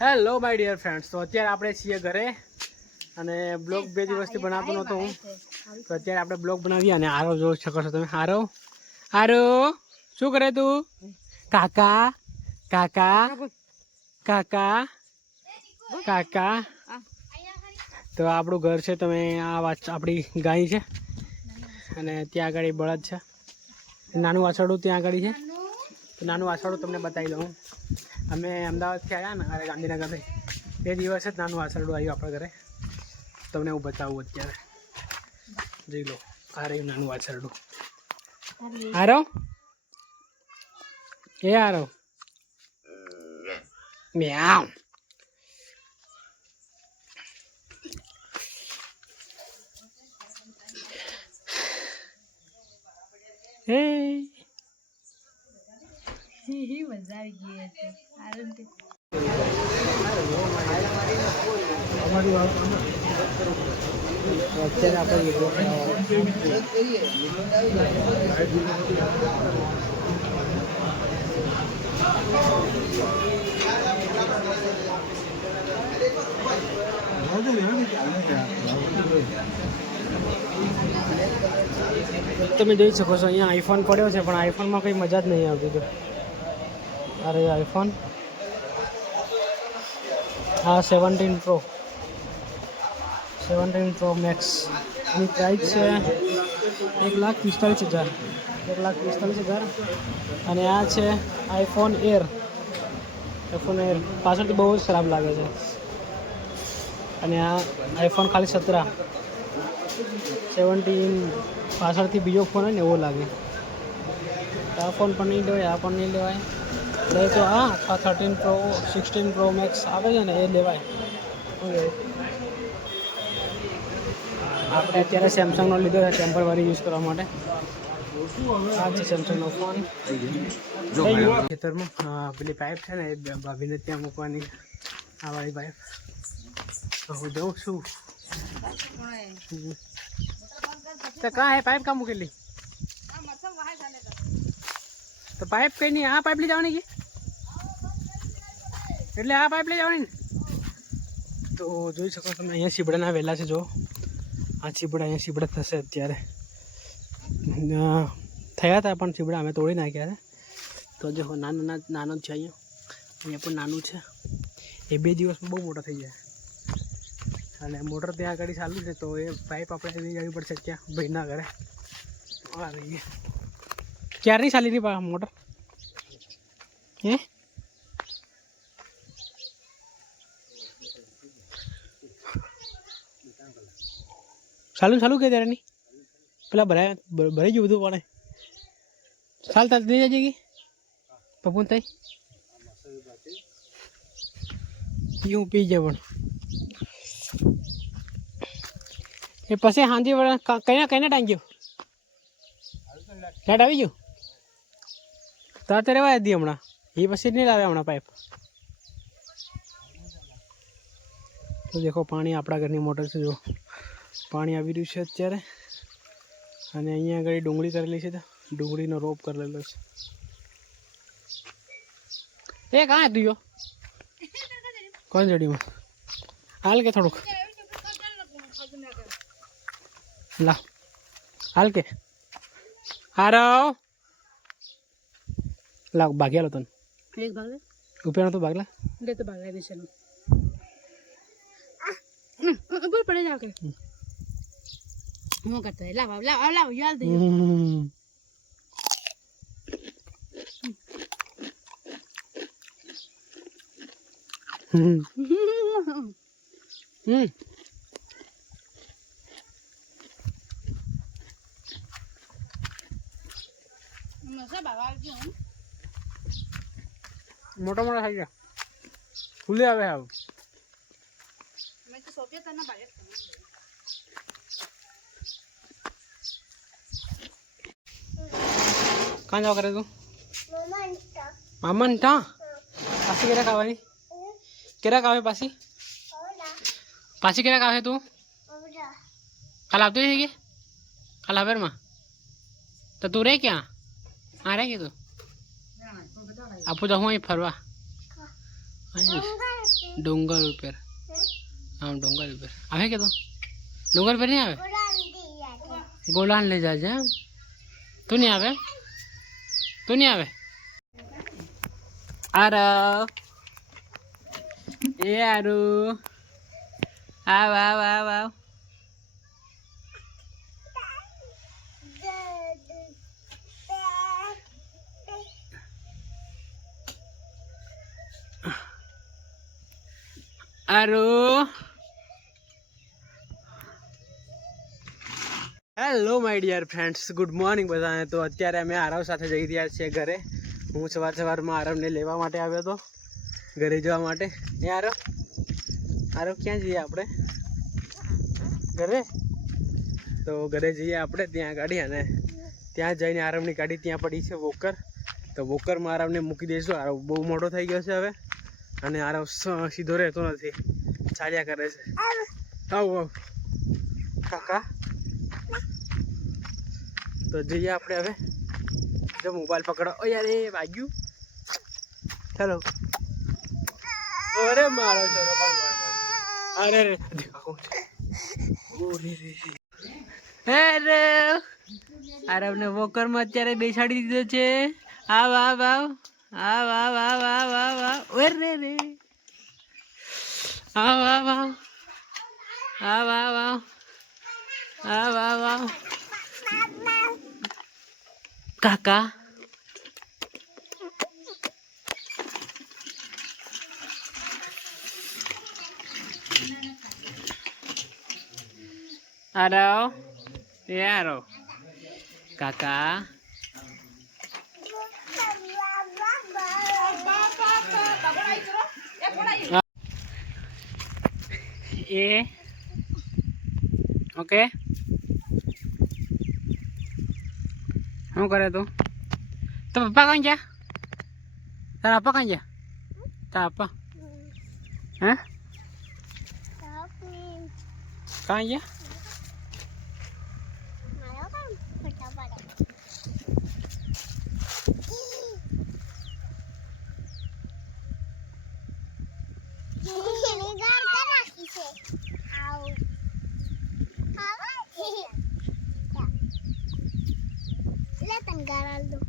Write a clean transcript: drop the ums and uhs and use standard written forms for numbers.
Hello my dear friends, તો અત્યારે આપણે છીએ ઘરે અને બ્લોગ 2 દિવસથી બનાવતો નહોતો હું, તો અત્યારે આપણે બ્લોગ બનાવીએ. અને આરો જોઈ શકો છો તમે. આરો આરો શું કરે તું? કાકા કાકા કાકા કાકા. તો આપણું ઘર છે, તમે આ વાત આપણી ગાય છે અને ત્યાં આગળ બળદ છે. નાનું વાછરડું ત્યાં આગળ છે. તો નાનું વાછરડું તમને બતાવી દઉં. અમે અમદાવાદથી આવ્યા ને, અરે ગાંધીનગરથી, તે દિવસે જ નાનું વાછરડું આવ્યું આપણા ઘરે. તમને હું બતાવું અત્યારે. જોઈ લો, આ રહ્યું નાનું વાછરડું. આરો એ આરો મ્યાઉ. હે મજા આવી ગઈ હતી. તમે જોઈ શકો છો અહીંયા આઈફોન પડ્યો છે, પણ આઈફોનમાં કંઈ મજા જ નહીં આવતી. તો અરે આઈફોન હા 17 પ્રો મેક્સ એની પ્રાઇસ છે 1,45,000. અને આ છે આઈફોન એર. પાછળથી બહુ જ ખરાબ લાગે છે. અને આ આઈફોન ખાલી 17 પાછળથી બીજો ફોન હોય ને એવો લાગે. આ ફોન પણ નહીં લેવાય, આ પણ નહીં લેવાય. લે તો આ 13 પ્રો 16 પ્રો મેક્સ આવે છે ને એ લેવાય. આપણે અત્યારે સેમસંગનો લીધો છે ટેમ્પરરી યુઝ કરવા માટે. આ છે સેમસંગનો ફોન. ખેતરમાં પેલી પાઇપ છે ને એ ભાભીને ત્યાં મૂકવાની, આ વાળી પાઇપ. તો હું જઉં છું. તો કાં હે પાઇપ કાં મૂકેલી? તો પાઇપ કઈ નહીં, આ પાઇપ લઈ જવાની કે એટલે આ પાઇપ લઈ જવાની ને. તો જોઈ શકો તમે અહીંયા સીબડાના વહેલા છે. જો આ સીબડા, અહીંયા સીબડા થશે અત્યારે. થયા હતા પણ સીબડા અમે તોડી નાખ્યા છે. તો જો નાનો જ છે. અહીંયા પણ નાનું છે. એ 2 દિવસમાં બહુ મોટા થઈ જાય. અને મોટર ત્યાં આગળ ચાલુ છે, તો એ પાઇપ આપણે લઈ જવી પડશે ત્યાં ભાઈના ઘરે. આ રહીએ. ક્યારની ચાલી રહી મોટર? હે ચાલુ કે ત્યારે નહીં? પેલા ભરાઈ ગયું બધું પાણી. ચાલતા લઈ જજે કે પપ્પુ થઈ હું પી જાય. પણ એ પછી હાંજી કઈને ટાંગ્યો લાઈટ આવી ગયું તો અત્યારે રહેવા દી હમણાં. એ પછી નહીં લાવે હમણાં પાઇપ. તો દેખો પાણી આપણા ઘરની મોટર છે. જો પાણી આવી રહ્યું છે અત્યારે. અને અહીંયા આગળ ડુંગળી કરેલી છે, તો ડુંગળીનો રોપ કરેલો છે. એ કાં હતું યો કોણ જડીમાં હાલ કે થોડુંક લા હાલ કે હારો લા ભાગ્યા તને એક ભાગ ઉપેનો તો ભાગલા લે તો ભાગલા દેશે ઉપર પડે જાવ કે હું કરતો લાવ યાર દે. મોટા મોટા થઈ ગયા ફૂલે આવે આવ. કાં જાવ કરે તું? મામા ટા પાછી કેરા ખાવાની? કેરા ખાવે પાછી કેરા ખાવે તું? કાલ આવતો છે કે કાલ હવેરમાં? તો તું રે ક્યાં? હા રે કે તું આપું જાઉં અહીં ફરવા. અહીં ડુંગર ઉપર આમ ડુંગર ઉપર આવે કે તો ડુંગર પર નહીં આવે ગોલાન લઈ જાજે એમ તું નહીં આવે તું નહીં આવે આરવ એ આરું આવ આવ આવ આવ આરું hello my dear friends good morning બધાને તો અત્યારે અમે આરવ સાથે જઈ રહ્યા છીએ ઘરે હું સવારમાં આરવને લેવા માટે આવ્યો હતો ઘરે જવા માટે એ આરવ ક્યાં જઈએ આપણે ઘરે તો ઘરે જઈએ આપણે ત્યાં ગાડી અને ત્યાં જઈને આરવની ગાડી ત્યાં પડી છે વોકર તો વોકરમાં આરવને મૂકી દઈશું આરવ બહુ મોટો થઈ ગયો છે હવે અને આરવ સીધો રહેતો નથી ચાલ્યા કરે છે આવ કાકા તો જઈએ આપણે હવે જો મોબાઈલ પકડો ઓ યાર એ વાગ્યું ચાલો અરે મારો ચોરો અરે રે અરે આરવને વોકરમાં અત્યારે બેસાડી દીધો છે આવ આવ આવ આવ આવ આવ આવ આવ આવ અરે રે આવ આવ આવ આવ આવ આવ આવ આવ આવ કાકા આરવ એ આરવ કાકા એ ઓકે શું કરે તું તો પપ્પા કઈ ગયા તારા પપ્પા કઈ ગયા તારા પપ્પા હે કઈ ગયા Garal do